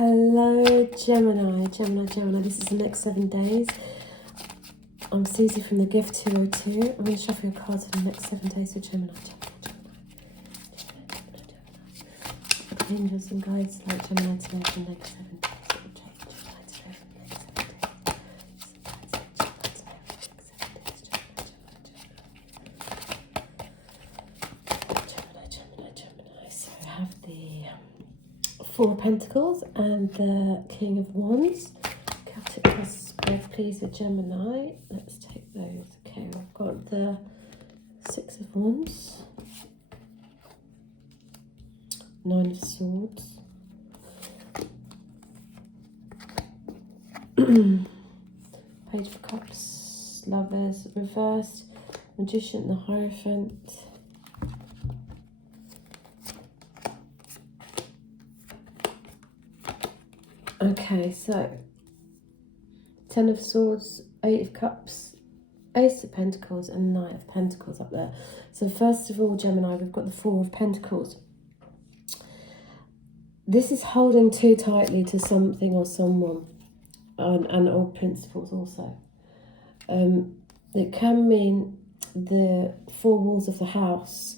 Hello, Gemini. This is the next 7 days. I'm Susie from the Gift 202. I'm going to shuffle your cards for the next 7 days for Gemini. Angels and guides like Gemini today for the next 7 days. So I have the Four of Pentacles and the King of Wands. Celtic plus spread, please, with Gemini. Let's take those. Okay, I've got the Six of Wands, Nine of Swords, Page of Cups, Lovers, reversed, Magician, the Hierophant. Okay, so Ten of Swords, Eight of Cups, Ace of Pentacles, and Knight of Pentacles up there. So first of all, Gemini, we've got the Four of Pentacles. This is holding too tightly to something or someone, and old principles also. It can mean the four walls of the house.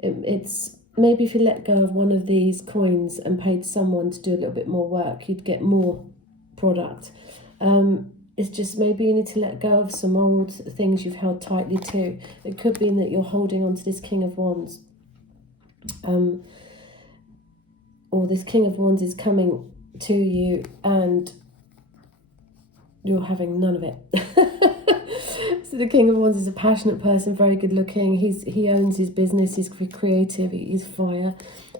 It's maybe if you let go of one of these coins and paid someone to do a little bit more work, you'd get more product. It's just maybe you need to let go of some old things you've held tightly to. It could be that you're holding on to this King of Wands. Or this King of Wands is coming to you and you're having none of it. So the King of Wands is a passionate person, very good looking. He owns his business, he's creative, he's fire.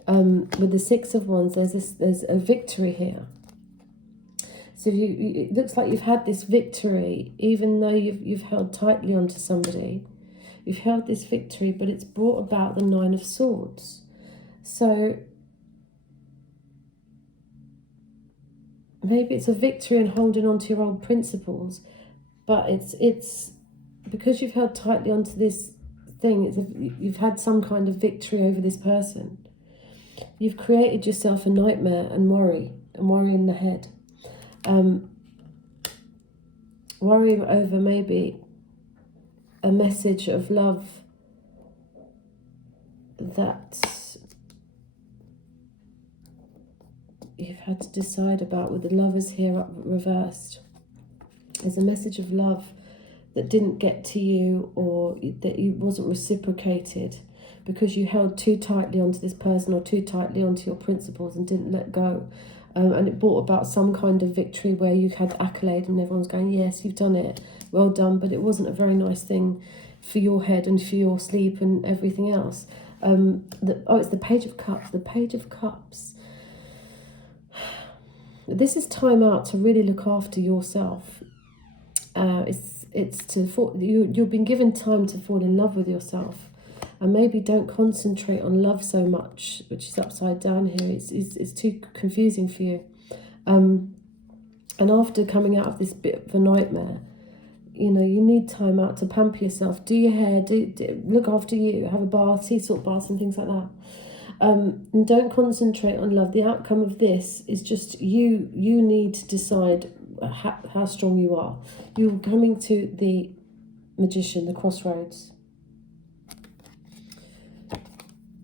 With the Six of Wands, there's a victory here. So it looks like you've had this victory, even though you've held tightly onto somebody. You've held this victory, but it's brought about the Nine of Swords. So maybe it's a victory in holding on to your old principles, but it's because you've held tightly onto this thing. You've had some kind of victory over this person. You've created yourself a nightmare and worry in the head. Worry over maybe a message of love that you've had to decide about, with the Lovers here up reversed. There's a message of love that didn't get to you, or that you wasn't reciprocated because you held too tightly onto this person or too tightly onto your principles and didn't let go. And it brought about some kind of victory where you had accolade and everyone's going, yes, you've done it, well done, but it wasn't a very nice thing for your head and for your sleep and everything else. It's the Page of Cups. The Page of Cups. This is time out to really look after yourself. You've been given time to fall in love with yourself, and maybe don't concentrate on love so much, which is upside down here. It's too confusing for you. And after coming out of this bit of a nightmare, you need time out to pamper yourself, do your hair, look after you, have a bath, sea salt baths and things like that. And don't concentrate on love. The outcome of this is just you need to decide how strong you are. You're coming to the Magician, the crossroads.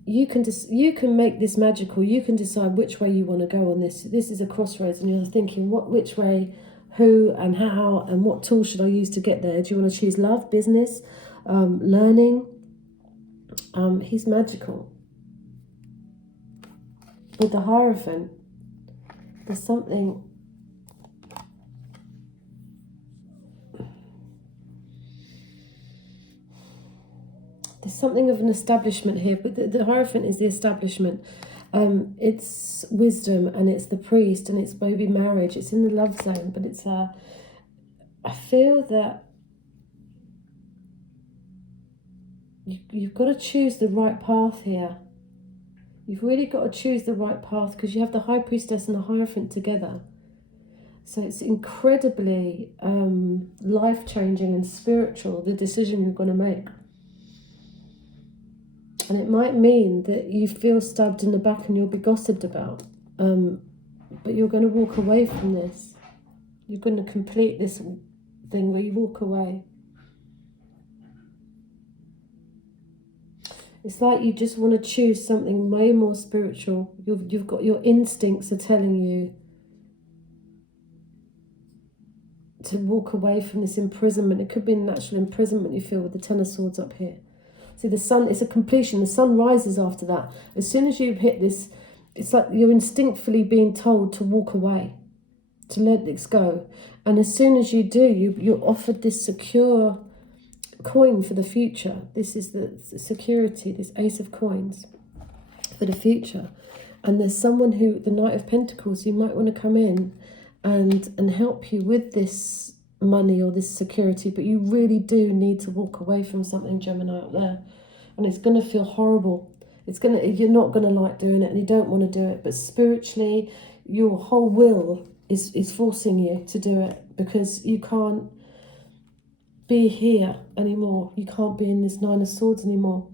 You can make this magical. You can decide which way you want to go on this. This is a crossroads, and you're thinking, which way, who and how, and what tool should I use to get there? Do you want to choose love, business, learning? He's magical. With the Hierophant, there's something. There's something of an establishment here, but the Hierophant is the establishment. It's wisdom, and it's the priest, and it's maybe marriage. It's in the love zone, but it's I feel that you've got to choose the right path here. You've really got to choose the right path, because you have the High Priestess and the Hierophant together. So it's incredibly life-changing and spiritual, the decision you're going to make. And it might mean that you feel stabbed in the back and you'll be gossiped about. but you're going to walk away from this. You're going to complete this thing where you walk away. It's like you just want to choose something way more spiritual. You've got, your instincts are telling you to walk away from this imprisonment. It could be an actual imprisonment you feel with the Ten of Swords up here. See, the sun, it's a completion. The sun rises after that. As soon as you hit this, it's like you're instinctively being told to walk away, to let this go. And as soon as you do, you're offered this secure coin for the future. This is the security, this Ace of Coins for the future. And there's someone who, the Knight of Pentacles, you might want to come in and help you with this money or this security, but you really do need to walk away from something, Gemini, up there. And it's going to feel horrible. You're not going to like doing it, and you don't want to do it, but spiritually your whole will is forcing you to do it, because you can't be here anymore. You can't be in this Nine of Swords anymore.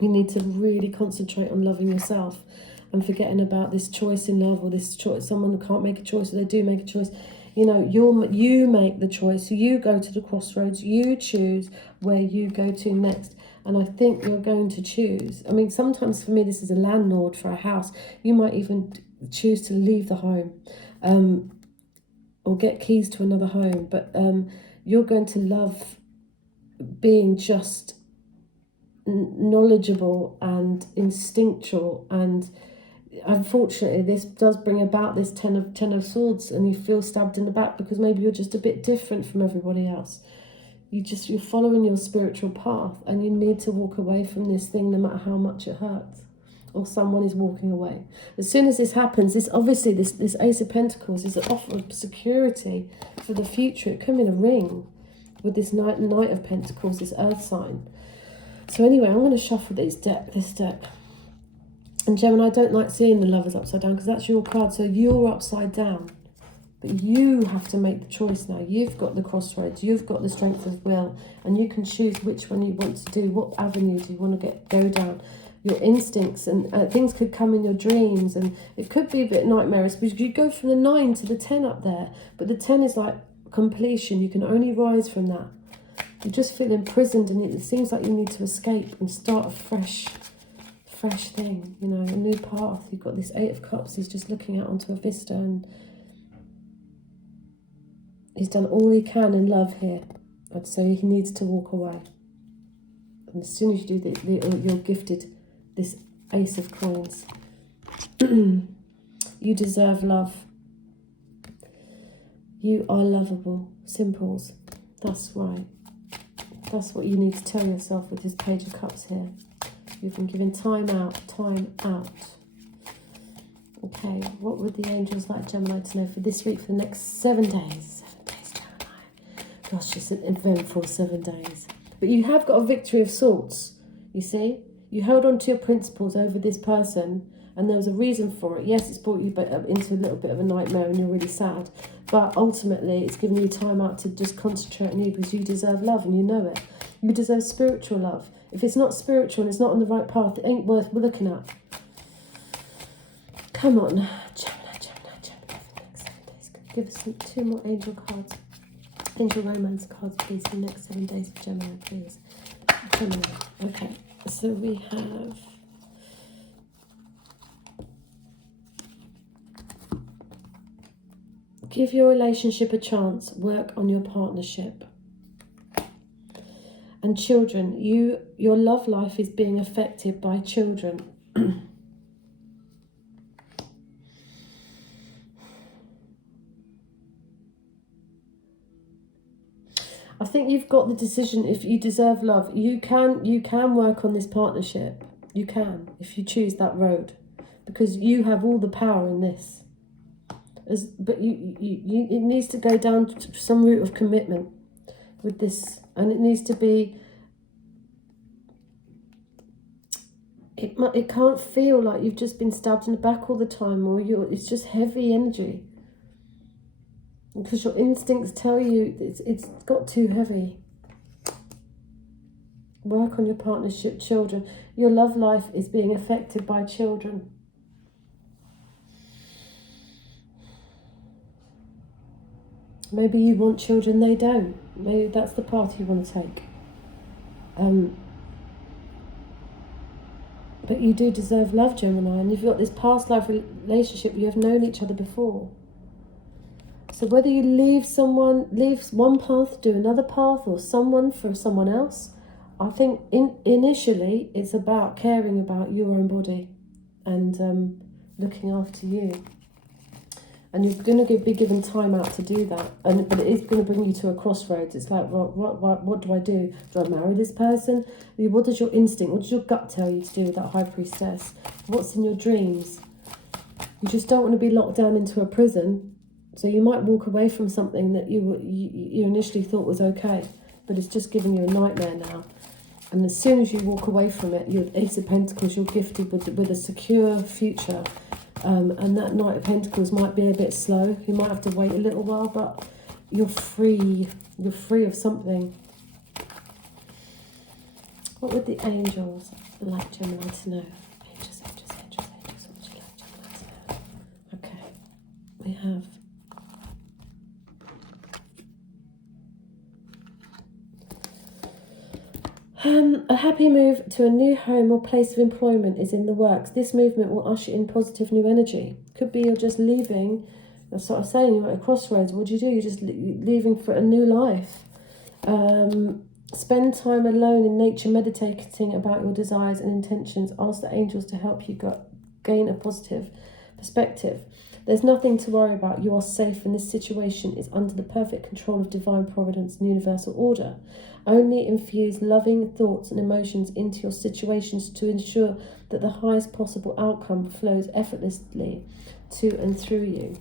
You need to really concentrate on loving yourself and forgetting about this choice in love, or this choice, someone who can't make a choice, or they do make a choice. You know, you make the choice. You go to the crossroads. You choose where you go to next. And I think you're going to choose. I mean, sometimes for me, this is a landlord for a house. You might even choose to leave the home, or get keys to another home. But you're going to love being just knowledgeable and instinctual, and unfortunately this does bring about this ten of Swords, and you feel stabbed in the back because maybe you're just a bit different from everybody else. You're following your spiritual path, and you need to walk away from this thing no matter how much it hurts, or someone is walking away. As soon as this happens, this Ace of Pentacles is an offer of security for the future. It could be in a ring with this Knight of Pentacles, this earth sign. So anyway, I'm going to shuffle this deck. And Gemini, I don't like seeing the Lovers upside down because that's your card. So you're upside down. But you have to make the choice now. You've got the crossroads. You've got the strength of will. And you can choose which one you want to do. What avenue do you want to go down? Your instincts, and things could come in your dreams. And it could be a bit nightmarish because you go from the 9 to the 10 up there. But the 10 is like completion. You can only rise from that. You just feel imprisoned, and it seems like you need to escape and start a fresh thing, you know, a new path. You've got this 8 of Cups. He's just looking out onto a vista, and he's done all he can in love here, and so he needs to walk away. And as soon as you do you're gifted this Ace of Coins. You deserve love. You are lovable. Simples. That's right. That's what you need to tell yourself with this Page of Cups here. You've been given time out. Okay, what would the angels like Gemini to know for this week, for the next 7 days? 7 days, Gemini. Gosh, it's an eventful 7 days. But you have got a victory of sorts, you see? You held on to your principles over this person, and there was a reason for it. Yes, it's brought you into a little bit of a nightmare, and you're really sad. But ultimately, it's given you time out to just concentrate on you, because you deserve love, and you know it. You deserve spiritual love. If it's not spiritual and it's not on the right path, it ain't worth looking at. Come on, Gemini for the next 7 days. Give us 2 more angel cards. Angel romance cards, please, for the next 7 days of Gemini, please. Gemini. Okay, so we have... Give your relationship a chance. Work on your partnership. And children, your love life is being affected by children. I think you've got the decision. If you deserve love, you can work on this partnership. You can, if you choose that road, because you have all the power in this. But it needs to go down to some route of commitment with this, and it needs to be. It can't feel like you've just been stabbed in the back all the time, or it's just heavy energy. Because your instincts tell you it's got too heavy. Work on your partnership, children. Your love life is being affected by children. Maybe you want children, they don't. Maybe that's the path you want to take. But you do deserve love, Gemini, and you've got this past life relationship. You have known each other before. So whether you leave one path, do another path, or someone for someone else, I think initially it's about caring about your own body and looking after you. And you're going to be given time out to do that. But it is going to bring you to a crossroads. It's like, what do I do? Do I marry this person? What does your instinct, what does your gut tell you to do with that High Priestess? What's in your dreams? You just don't want to be locked down into a prison. So you might walk away from something that you initially thought was okay, but it's just giving you a nightmare now. And as soon as you walk away from it, you're Ace of Pentacles, you're gifted with a secure future. And that Knight of Pentacles might be a bit slow. You might have to wait a little while, but you're free. You're free of something. What would the angels like Gemini to know? Angels. What would you like Gemini to know? Okay. We have a happy move to a new home or place of employment is in the works. This movement will usher in positive new energy. Could be you're just leaving. That's what I'm saying. You're at a crossroads. What do? You're just leaving for a new life. Spend time alone in nature, meditating about your desires and intentions. Ask the angels to help you gain a positive perspective. There's nothing to worry about. You are safe, and this situation is under the perfect control of divine providence and universal order. Only infuse loving thoughts and emotions into your situations to ensure that the highest possible outcome flows effortlessly to and through you.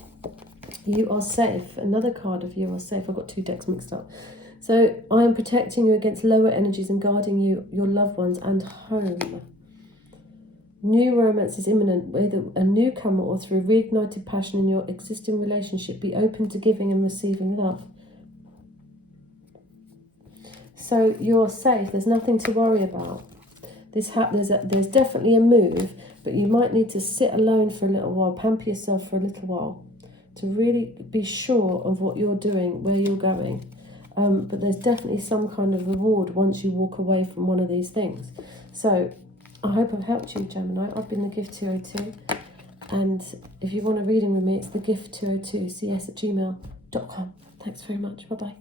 You are safe. Another card of you are safe. I got two decks mixed up. So I am protecting you against lower energies and guarding you, your loved ones, and home. New romance is imminent, whether a newcomer or through reignited passion in your existing relationship. Be open to giving and receiving love. So you're safe. There's nothing to worry about. There's definitely a move, but you might need to sit alone for a little while, pamper yourself for a little while, to really be sure of what you're doing, where you're going. But there's definitely some kind of reward once you walk away from one of these things. So I hope I've helped you, Gemini. I've been the Gift 202. And if you want a reading with me, it's thegift202cs@gmail.com. Thanks very much. Bye-bye.